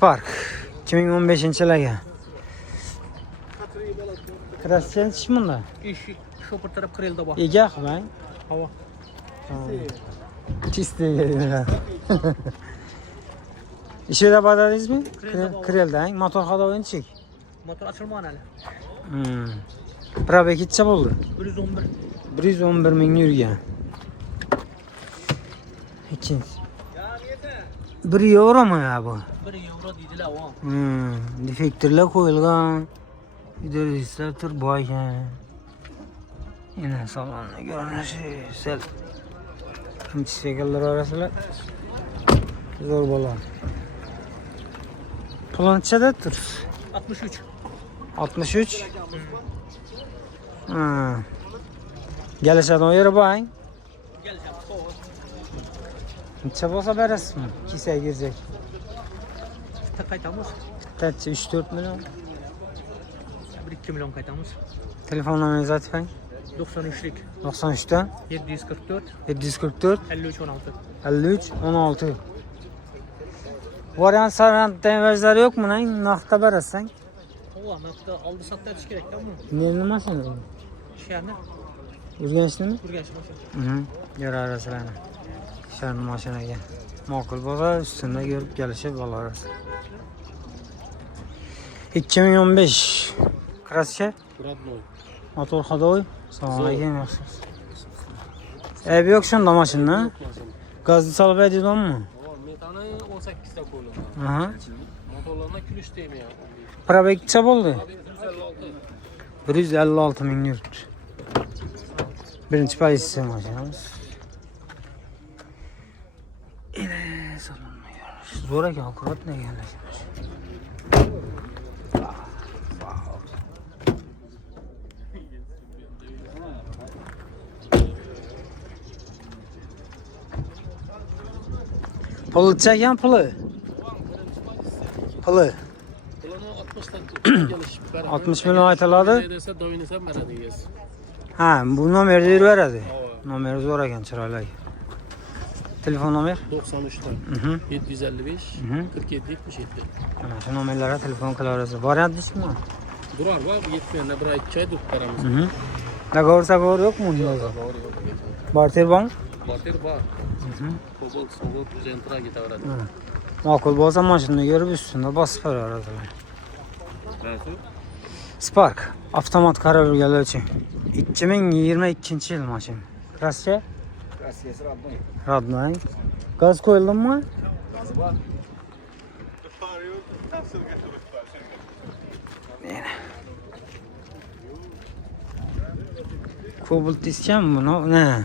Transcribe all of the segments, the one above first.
Park 2015-yilga. Krasyan ish bunda. Eshik sho'pir taraf kirelda bor. Ega qilmang. Havo. Chistega. İşe badadingizmi? Kirelda, motor hadovinchik. Motor ochilmagan hali. Probeg ketsa bo'ldi. 111. 111 ming yurgan. Ikkinchi. 1 euro mu ya bu? 1 euro deydilar o. Defektorlar qo'yilgan. İdrislar tur boy ekan. Yana salonni ko'rinishi sal kimchi sekallar orasida zo'r bo'ladi. Planchada tur 63. 63. Gelişadon yeri bang. Geleceğim. Soğuk. Necha bo'lsa berasizmi? Kisaga girecek. Qaytamiz. Kaçça 3-4 milyon. 1-2 milyon qaytamiz. Telefon numarayınızı atıfayın. 93'lik 93'ten 744 744 53 16. 53 16. Varyant sarant demircileri yok mu lan? Nakta veresen. O anakta aldı sattı yetiş gerek değil mi? Neyin numarasını? Şehirne. Urgençli mi? Urgenç maşın. Yer arasılarına. Şehrin maşına gel. Makul boza üstünde görüp gelişip bal arası. 2015 Krasya motor hadoy. Sağlayın yoksunuz. Ev yok şunda maşınla. Gazlı salıp ediyor mu? Metanı 18'de koydum. Aha. Motorlarına külüş değmiyor. Probeg necha bo'ldi? 156. 156 ming yurt. Birinchi pozitsiya mashinamiz. Zo'r ekan, akkuratni egallash. Pul çeken pulu. Pulu. 60 milyon aytıladi. Ha, bu nomeri yuraveradi. Nomeri zo'r ekan, chiroyli. Telefon nomer? 93'ten 755 47 77. Ana shu nomerlarga telefon qilaverasiz. Variant nechmi? Durar var, yetmeyene bir ay 2 ay durduk aramızda. Dogovor yo'qmi unda? Barter bank? Bater var. Kobalt, soğuk, zentra gitaveradi. Ma'qul bo'lsa mashinani ko'rib ustida bosib qo'yaveradilar. Qaysi? Spark avtomat qaralgan uchun 2022-yil mashina. Rossiya? Rossiyasi Radnoy. Radnoy. Gaz qo'yildimi? Gazı var. Kobalt iskan buni, ne?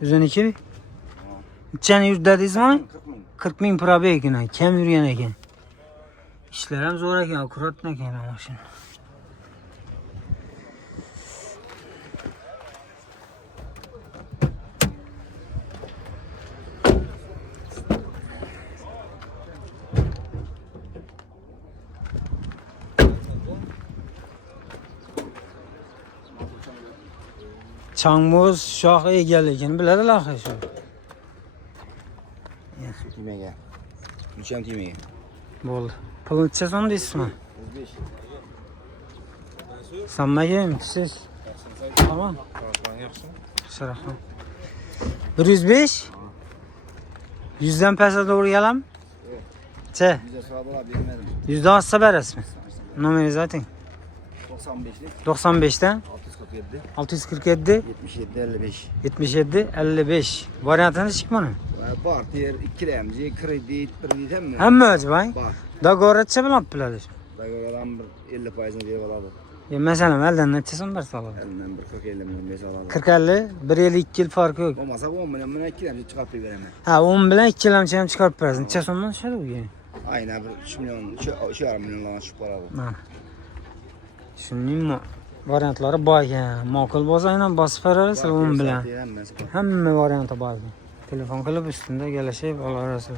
112. Neçani yurt dedingizmi? 40 ming probeg ekan, kam yurgan ekan. İşler ham zo'r ekan, akkuratni ekan mashina. Çangmoz shoh egaligini biladilar shu. Tiymega. Ucham tiymega. Bo'ldi. Pulni necha so'm deysizmi? 35. Sanmagan siz. Tamam. Rahmat. 105. 100'den pesa doğru gelam? Çe. Bize sağ bola bilmedim. 100'den azsa berasizmi? Nomeri zaten. 95'lik 95'ten 647 647 77 55. 77 55. Varyantını çıkmanı. Var diğer 2 lemci kredi hem mi? Hem mi acaba? Var. Da goratça bilen piladır. Da adam 50% diye aladı. Ya mesela elden neçe son ders alalım. Elinden 40 50 milyon beş aladı. 40-50, 1 yıl 2 yıl farkı yok. Olmasa 10 milyon bana 2 lemci çıkartıp veremem. Ha 10 bilen 2 yıl hem çıkarıp versin. Neçe sondan şöyle bu yani. Aynen 3 milyon, 2 milyon lan şu para bu. Ha. Şunun varyantları var ya. Makul bolsa aynen basıp veririz 10 bilen. Hem varyantı var. Telefon kılıp üstünde gelişip alırız.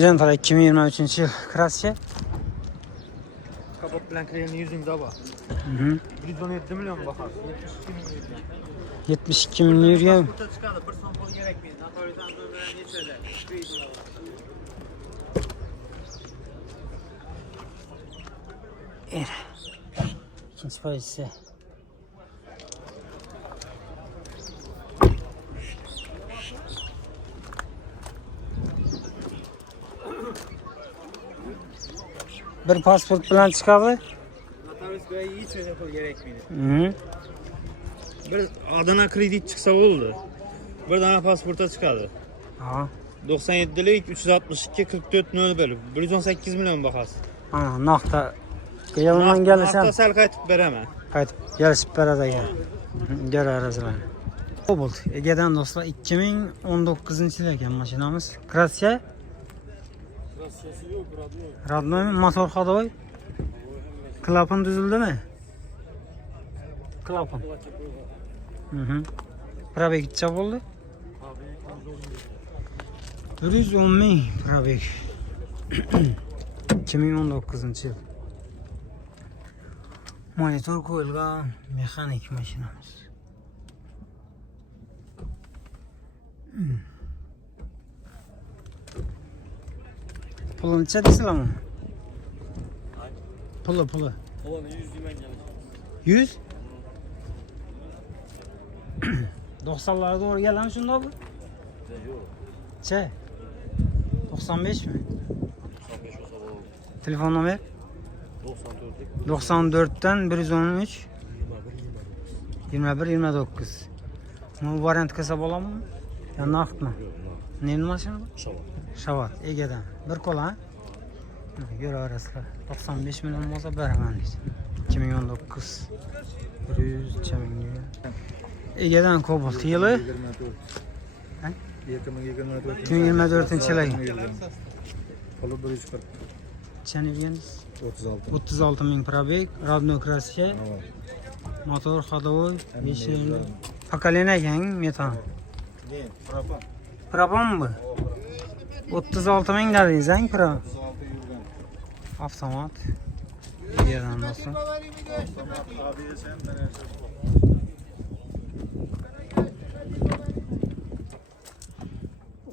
Zentra 2023 yıl Krasya. Kabak bilen krenin yüzünde var. 117 milyon bakar. 72 milyon yürüyen. Burada çıkardı. Bir son kolu gerekmeyin. Napoli'den dönmeden geçerler. İkinci pozisiya. Bir pasport bilan chiqadi. Notariusga hech narsa pul kerak meni. Mhm. Bir Adana kredit chiqsa bo'ldi. Bir dona pasportda chiqadi. Ha. 97lik 362 44 01 118 million bahasi. Ana naqta. Yoldan gelsem Hafta sal qaytib beraman. qaytib kelishib beradi ekan. Görərizlar. O bo'ldi. Egadan do'stlar 2019-yil ekan mashinamiz. Krassiya. Radnoy motor xodoy. Klapan düzüldü Klapan. Probek necha bo'ldi? 110 ming probek. 2019-yil. Monitor qo'yilgan mexanik mashinamiz. Pulni necha deysizlarmi? Puli. Oğlum 100 dimen gelecek. 100? 90'lara doğru gelen şunda bu. Yok. Çe? 95 mi? 95 olsa olur. Telefon numara? 94'lük. 94'ten 113 21-29. Bu variant kısa olan mı? Ya nakt mı? Neyin maşını bu? Şabat. Şavat. Ege'den. Bir kola ha? Göre arası. 95 milyon olsa veremem biz. 2019. 100 çemin gibi. Ege'den Kobalt yılı. 2024 yılı. Pulu 140. Çenilgeniz? 36. 36 bin probek. Radno Krasiye. Motor Hadovoy. Yeşil. Pakalene gen metan. Ne? Propan. Propan mı? 36 bin dediniz ha? Pro. 36 yurgan. Avtomat. Yerden nasıl? Abi sen ben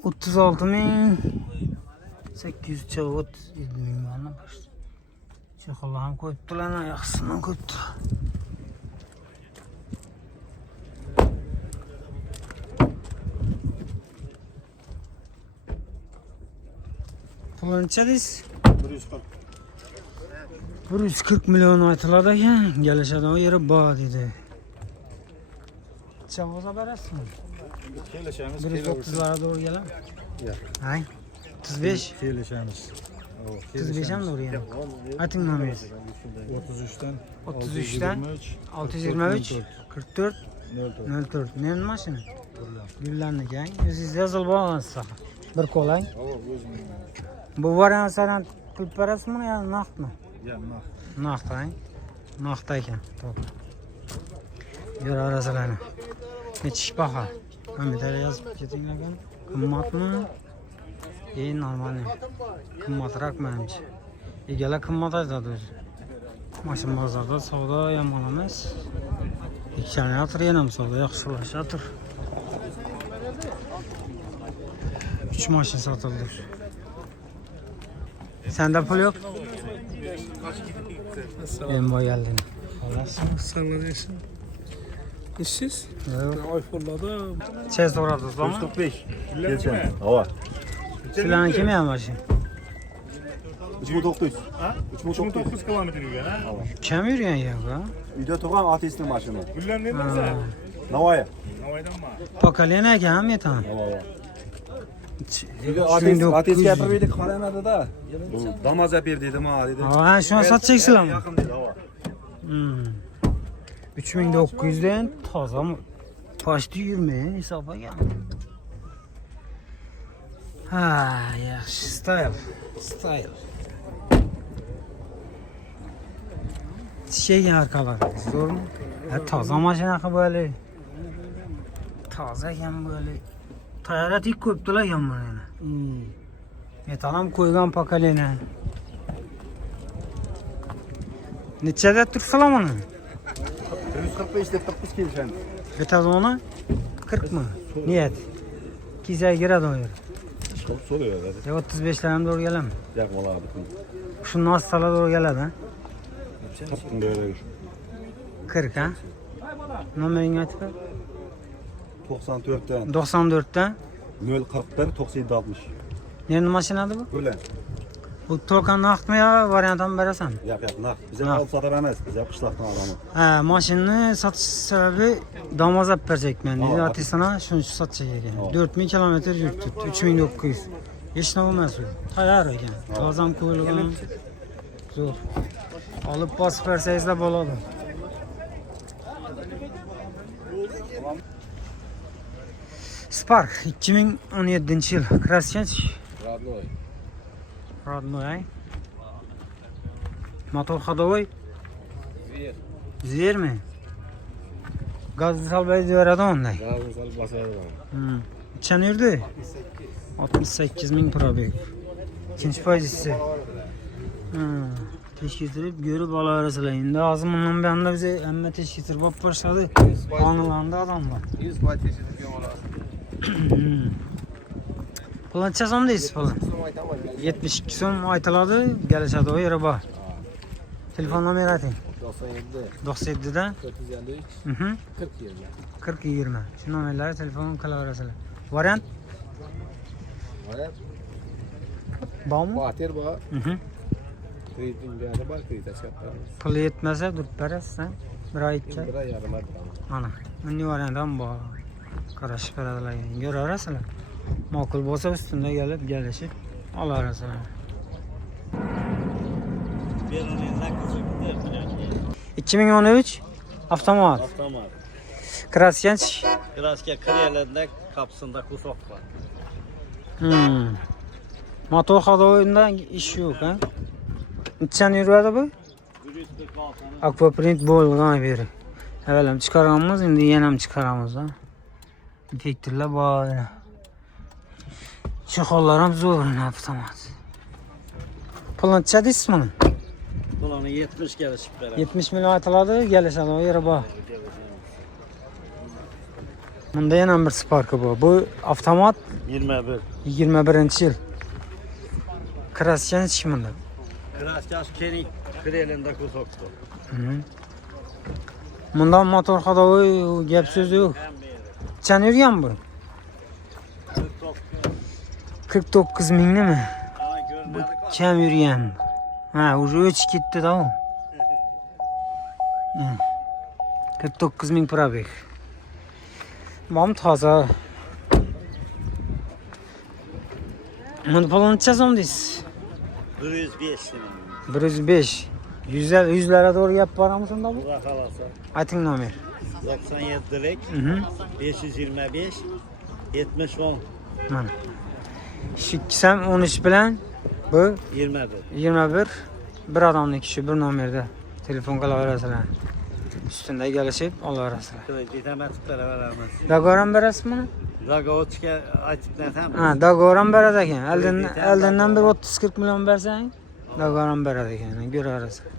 36 bin 800 çabuk 37 bin bana başladı. Çakalağım koydu lan ayaksından koydu. Pulun neçədir? 140. 140 milyon aytıladı ekan, gelişədə o yeri bağ dedi. Çavuza verəsin. Keleşemiz 130'lara doğru gelen. Ya. Hay. 35. Keleşemiz. 35'e mi doğru yani? Atın namıyız. 33'ten 33'ten 623 44 04. Neyin maşını? Güllenlik yani. Siz yazılı bağlansın. Bir kolay. Bu var ya sen kulüp parası mı ya nakt mı? Ya Nakt hay. Naktayken. Top. Gör arasılarını. Hiç baka. Ben bir tane yazıp gidin bakın. Kımmat mı? İyi normal. Kımmatırak bence. İgele kımmat aydadır. Maşın bazarda savda yaman emas. İki tane yatır yenem savda yaxşılaş yatır. 3 maşın satıldı. Sende pul yok? Ben bu geldin. Sanırım. İşsiz. Yok. iPhone'larda. Şey soradı zaman. 145. Geçen. Hava. Filanı kim yapmışsın? 3900. Ha? 3900 kilometre yürüyor ha? Kim yürüyen ya ha? Uyda Togan ateistli maşını. Güller ne derse? Navaya. Havaydan mı? Pakalene ki hem yetan. Ateist yapıverdik karamadı da. Damaz yapır dedim ha dedim. Ha şu an satacaksın ama. Yakın dedi hava. 3900'den taze mı? Paştı yürümeye hesaba gel. Ha yaxşı style. Style. Şey arkalar zor mu? Ha taze maşina böyle. Taze ekan böyle. Tayarat ilk koyuptular ekan buni yana. Metalam koygan pakalene. Neçede tursalar bunu? 145 deb 9 kelişen. Betaz onu 40 mı? Niyet. Kizeye giredi o yer. Çok soruyor hadi. Ya 35'lere doğru gelem. Yakmalar abi. Şunun hastalara doğru geledi ha. Taptım böyle. 40 ha? Nomerini aytib ber. 94'ten 94'ten. 041 97 60. Nerede maşinadı bu? Öyle. Bu to'lqin naqdmi yo variantini berasan? Yap naq. Bize Naq. alıp satar emas. Bize qishloqdan adamı. Ha, mashinani sotish sababi damoz olib beracakman deydi. Ha. Atisana shuning uchun sotishak ekan. Ha. 4000 kilometr yuribdi. 3900. Hech nima emas u. Tayyor ekan. Gazam qo'yilgan. Zo'r. Olib bosib bersangizlar bo'ladi. Spark 2017 yil. Kraschench. Родной. Motor ходовой. Zermi? Gaz salbaydi beradi onday. Qancha yurdi? 68.000 probeg. İkinci pozisiya. Teşkiltirib görüp olaverasizlar. Endi hozir bundan buyanda bize hamma teşkiltirib olib borishadi. Qonunlarda odamlar. 100 foiz teşhis oladi. Pulni necha so'm deysiz pulni? 72 so'm aytiladi. Kelishadi o yeri bor. Telefon nomeri ayting. 97 97 da 453 mhm 40 20. 40 20. Shu nomerlarga telefon qilaverasizlar. Variant Var. bormi? Bater bor. Mhm. Kreditin beri bor, kredit chiqaramiz. Pul yetmasa deb berasiz, ha? Bir oy ikki. Bir ay yarım ay. Ana. Bunday variant ham bor. Qarashib beradilar. Ko'raverasizlar. Ma'qul bo'lsa ustunda kelib kelishib olaverasizlar. 2013 avtomat. Avtomat. Kraschench. Kraska krelinde kapısında kusok var. Motor ходовойda ish yo'q, ha? Nechani yuradi bu? 146. Aquaprint bo'lgan beri. Avval ham chiqaramiz, endi yana ham chiqaramiz, ha. Infektorlar bor. Chexollar ham zo'r avtomat. Pulni necha deysiz buni? Bulanı 70 gelişip beraber. 70 million aytiladi, kelishadi, o yeri bor. Bunda yana bir Spark'ı bor. Bu avtomat 21. 21-yil. Kraschench bunda. Kraska kenik krelinde kusoktu. Bundan motor ходовой gap so'z yo'q. Qancha yurgan bu? 49 mingnimi? Bu kam yurgan. Ha, уже o'chib ketdi-da u. 49 ming probeg. Bom toza. Buni pulini necha so'm deysiz? 105 lira. 105. Yüzlere doğru gap borami shunda bu? Burak halası. Ayting nomer. 97'lik 525 70 10 Mana. Shu 13 bilan bu 21. 21 bir odamniki shu bir nomerda telefon qilaverasizlar. Ustunda kelishib olaverasizlar. Kredit hemen tıklara veremez. Dogovor ham berasizmi? Zagovotchga aytib netam. Ha, dogovor ham beradi ekan. Oldindan bir 30-40 million bersang, dogovor ham beradi ekan. Ko'raverasizlar.